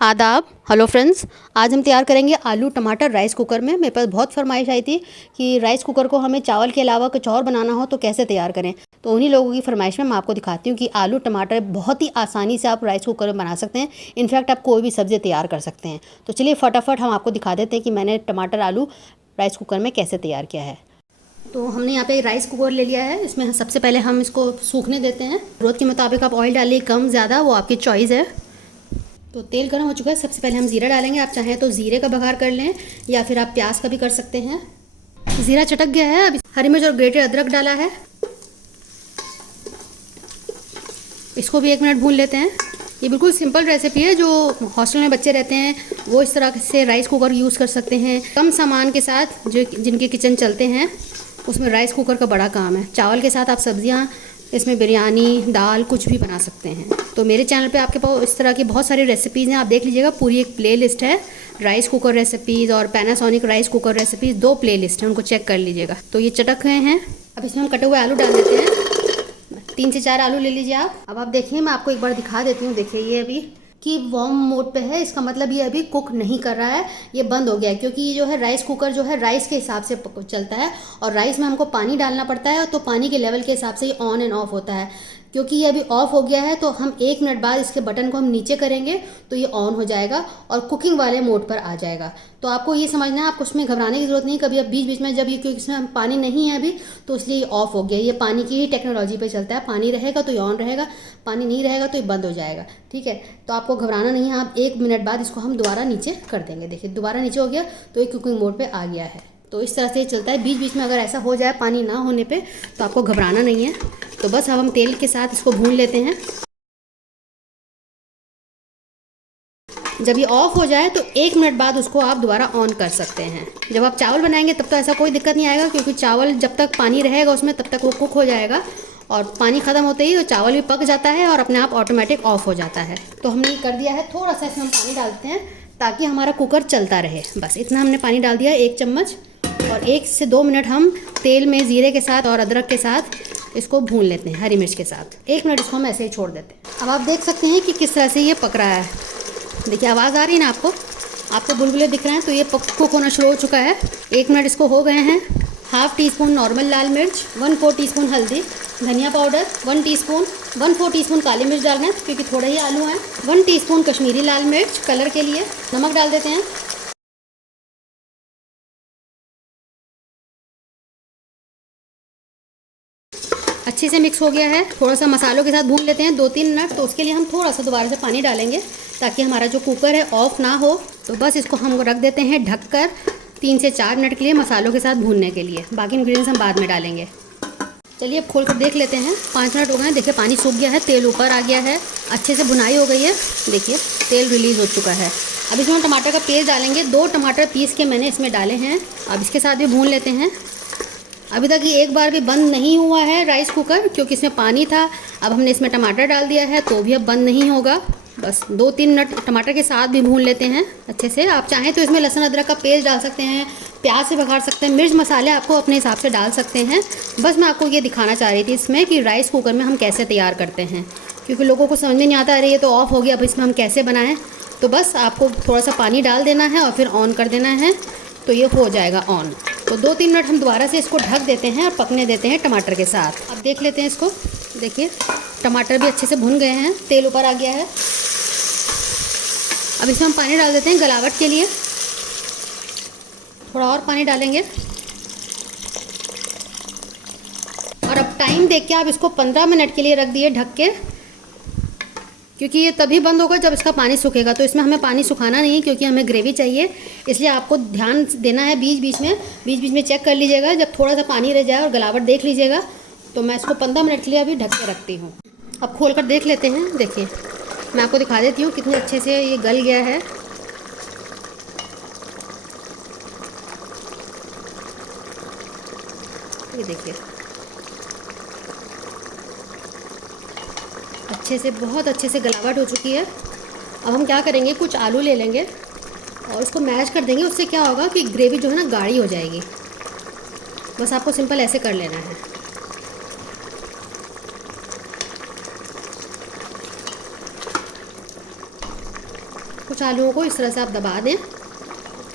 आदाब। Hello friends, आज हम तैयार करेंगे आलू टमाटर राइस कुकर में। मेरे पास बहुत फरमाइश आई थी कि राइस कुकर को हमें चावल के अलावा कुछ और बनाना हो तो कैसे तैयार करें। तो उन्हीं लोगों की फरमाइश में मैं आपको दिखाती हूँ कि आलू टमाटर बहुत ही आसानी से आप राइस कुकर में बना सकते हैं। इनफैक्ट आप कोई भी सब्ज़ी तैयार कर सकते हैं। तो चलिए फटाफट हम आपको दिखा देते हैं कि मैंने टमाटर आलू राइस कुकर में कैसे तैयार किया है। तो हमने यहाँ पे राइस कुकर ले लिया है। इसमें सबसे पहले हम इसको सूखने देते हैं। ज़रूरत के मुताबिक आप ऑयल डालिए, कम ज़्यादा वो आपकी चॉइस है। तो तेल गर्म हो चुका है। सबसे पहले हम ज़ीरा डालेंगे। आप चाहें तो ज़ीरे का बघार कर लें या फिर आप प्याज का भी कर सकते हैं। ज़ीरा चटक गया है। अब हरी मिर्च और ग्रेटेड अदरक डाला है। इसको भी 1 मिनट भून लेते हैं। ये बिल्कुल सिंपल रेसिपी है। जो हॉस्टल में बच्चे रहते हैं वो इस तरह से राइस कुकर यूज़ कर सकते हैं। कम सामान के साथ जो जिनके किचन चलते हैं उसमें राइस कुकर का बड़ा काम है। चावल के साथ आप सब्जियां, इसमें बिरयानी, दाल कुछ भी बना सकते हैं। तो मेरे चैनल पे आपके पास इस तरह की बहुत सारी रेसिपीज़ हैं, आप देख लीजिएगा। पूरी एक प्लेलिस्ट है राइस कुकर रेसिपीज़ और Panasonic rice cooker recipes, 2 playlist हैं, उनको चेक कर लीजिएगा। तो ये चटक गए हैं। अब इसमें हम कटे हुए आलू डाल देते हैं। 3 से 4 आलू ले लीजिए आप। अब आप देखिए, मैं आपको एक बार दिखा देती हूँ। देखिए ये अभी कि वार्म मोड पे है, इसका मतलब ये अभी कुक नहीं कर रहा है, ये बंद हो गया है। क्योंकि ये जो है राइस कुकर जो है राइस के हिसाब से चलता है और राइस में हमको पानी डालना पड़ता है। तो पानी के लेवल के हिसाब से ये ऑन एंड ऑफ होता है। क्योंकि ये अभी ऑफ हो गया है तो हम 1 मिनट बाद इसके बटन को हम नीचे करेंगे तो ये ऑन हो जाएगा और कुकिंग वाले मोड पर आ जाएगा। तो आपको ये समझना है, आपको उसमें घबराने की ज़रूरत नहीं। कभी अब बीच बीच में जब ये, क्योंकि इसमें पानी नहीं है अभी तो इसलिए ये ऑफ हो गया। ये पानी की ही टेक्नोलॉजी पे चलता है। पानी रहेगा तो ये ऑन रहेगा, पानी नहीं रहेगा तो ये बंद हो जाएगा। ठीक है, तो आपको घबराना नहीं है। आप 1 मिनट बाद इसको हम दोबारा नीचे कर देंगे। देखिए दोबारा नीचे हो गया तो ये कुकिंग मोड पे आ गया है। तो इस तरह से चलता है। बीच बीच में अगर ऐसा हो जाए पानी ना होने पे तो आपको घबराना नहीं है। तो बस अब हम तेल के साथ इसको भून लेते हैं। जब ये ऑफ हो जाए तो 1 मिनट बाद उसको आप दोबारा ऑन कर सकते हैं। जब आप चावल बनाएंगे तब तो ऐसा कोई दिक्कत नहीं आएगा, क्योंकि चावल जब तक पानी रहेगा उसमें तब तक वो कुक हो जाएगा और पानी ख़त्म होते ही तो चावल भी पक जाता है और अपने आप ऑटोमेटिक ऑफ हो जाता है। तो हमने कर दिया है। थोड़ा सा इसमें हम पानी डालते हैं ताकि हमारा कुकर चलता रहे। बस इतना हमने पानी डाल दिया, 1 चम्मच। और 1 से 2 मिनट हम तेल में ज़ीरे के साथ और अदरक के साथ इसको भून लेते हैं, हरी मिर्च के साथ। 1 मिनट इसको हम ऐसे ही छोड़ देते हैं। अब आप देख सकते हैं कि किस तरह से ये पक रहा है। देखिए आवाज़ आ रही है ना आपको बुलबुले दिख रहे हैं, तो ये कुक होना शुरू हो चुका है। 1 मिनट इसको हो गए हैं। ½ टीस्पून नॉर्मल लाल मिर्च, 1/4 टीस्पून हल्दी, धनिया पाउडर 1 टीस्पून, 1/4 टीस्पून काली मिर्च डालना है क्योंकि थोड़े ही आलू हैं। 1 टीस्पून कश्मीरी लाल मिर्च कलर के लिए। नमक डाल देते हैं। अच्छे से मिक्स हो गया है। थोड़ा सा मसालों के साथ भून लेते हैं 2-3 मिनट। तो उसके लिए हम थोड़ा सा दोबारा से पानी डालेंगे ताकि हमारा जो कुकर है ऑफ ना हो। तो बस इसको हम रख देते हैं ढककर 3 से 4 मिनट के लिए मसालों के साथ भूनने के लिए। बाकी इंग्रेडिएंट्स हम बाद में डालेंगे। चलिए अब खोल कर देख लेते हैं। 5 मिनट हो गए हैं। देखिए पानी सूख गया है, तेल ऊपर आ गया है, अच्छे से भुनाई हो गई है। देखिए तेल रिलीज़ हो चुका है। अब इसमें हम टमाटर का पेस्ट डालेंगे। 2 टमाटर पीस के मैंने इसमें डाले हैं। अब इसके साथ भी भून लेते हैं। अभी तक ये एक बार भी बंद नहीं हुआ है राइस कुकर, क्योंकि इसमें पानी था। अब हमने इसमें टमाटर डाल दिया है तो भी अब बंद नहीं होगा। बस 2-3 मिनट टमाटर के साथ भी भून लेते हैं अच्छे से। आप चाहें तो इसमें लहसुन अदरक का पेस्ट डाल सकते हैं, प्याज से बघार सकते हैं, मिर्च मसाले आपको अपने हिसाब से डाल सकते हैं। बस मैं आपको ये दिखाना चाह रही थी इसमें कि राइस कुकर में हम कैसे तैयार करते हैं, क्योंकि लोगों को समझ में नहीं आता। अरे ये तो ऑफ हो गया, अब इसमें हम कैसे बनाएं। तो बस आपको थोड़ा सा पानी डाल देना है और फिर ऑन कर देना है तो ये हो जाएगा ऑन। तो 2-3 मिनट हम दोबारा से इसको ढक देते हैं और पकने देते हैं टमाटर के साथ। अब देख लेते हैं इसको। देखिए टमाटर भी अच्छे से भुन गए हैं, तेल ऊपर आ गया है। अब इसमें हम पानी डाल देते हैं गलावट के लिए। थोड़ा और पानी डालेंगे और अब टाइम देख के आप इसको 15 मिनट के लिए रख दिए ढक के, क्योंकि ये तभी बंद होगा जब इसका पानी सूखेगा। तो इसमें हमें पानी सुखाना नहीं, क्योंकि हमें ग्रेवी चाहिए। इसलिए आपको ध्यान देना है, बीच बीच में चेक कर लीजिएगा। जब थोड़ा सा पानी रह जाए और गलावट देख लीजिएगा। तो मैं इसको 15 मिनट के लिए अभी ढक के रखती हूँ। अब खोल कर देख लेते हैं। देखिए मैं आपको दिखा देती हूँ कितने अच्छे से ये गल गया है। ये देखिए अच्छे से, बहुत अच्छे से गलावट हो चुकी है। अब हम क्या करेंगे, कुछ आलू ले लेंगे और उसको मैश कर देंगे। उससे क्या होगा कि ग्रेवी जो है ना गाढ़ी हो जाएगी। बस आपको सिंपल ऐसे कर लेना है। कुछ समोसा आलूओं को इस तरह से आप दबा दें,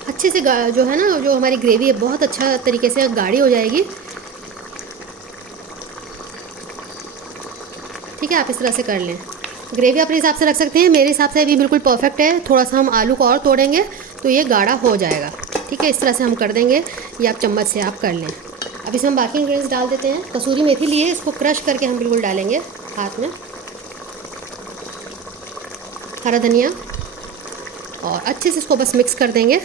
अच्छे से जो है ना, जो हमारी ग्रेवी है बहुत अच्छा तरीके से गाढ़ी हो जाएगी। ठीक है, आप इस तरह से कर लें। ग्रेवी अपने हिसाब से रख सकते हैं, मेरे हिसाब से अभी बिल्कुल परफेक्ट है। थोड़ा सा हम आलू को और तोड़ेंगे तो ये गाढ़ा हो जाएगा। ठीक है, इस तरह से हम कर देंगे, या आप चम्मच से आप कर लें। अब इसमें हम बाकी इंग्रेडिएंट्स डाल देते हैं। कसूरी मेथी लिए, इसको क्रश करके हम बिल्कुल डालेंगे हाथ में। हरा धनिया, और अच्छे से इसको बस मिक्स कर देंगे।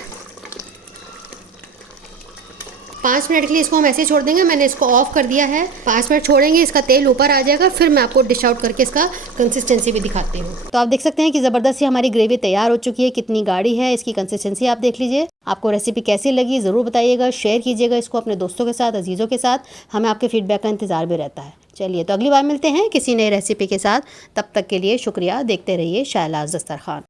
5 मिनट के लिए इसको हम ऐसे ही छोड़ देंगे। मैंने इसको ऑफ कर दिया है। 5 मिनट छोड़ेंगे, इसका तेल ऊपर आ जाएगा, फिर मैं आपको डिश आउट करके इसका कंसिस्टेंसी भी दिखाती हूँ। तो आप देख सकते हैं कि ज़बरदस्त सी हमारी ग्रेवी तैयार हो चुकी है। कितनी गाढ़ी है, इसकी कंसिस्टेंसी आप देख लीजिए। आपको रेसिपी कैसी लगी ज़रूर बताइएगा, शेयर कीजिएगा इसको अपने दोस्तों के साथ, अजीज़ों के साथ। हमें आपके फीडबैक का इंतज़ार भी रहता है। चलिए, तो अगली बार मिलते हैं किसी नई रेसिपी के साथ। तब तक के लिए शुक्रिया। देखते रहिए शाहलाज़ दस्तरखान।